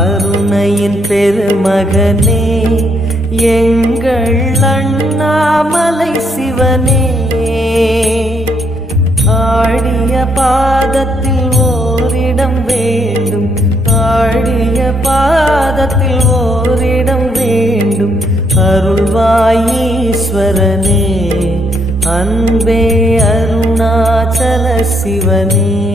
அருணையின் பெருமகனே எங்கள் அண்ணாமலை சிவனே, ஆடிய பாதத்தில் ஓரிடம் வேண்டும், ஆடிய பாதத்தில் ஓரிடம் வேண்டும். அருள்வாயீஸ்வரனே, அன்பே அருணாச்சல சிவனே.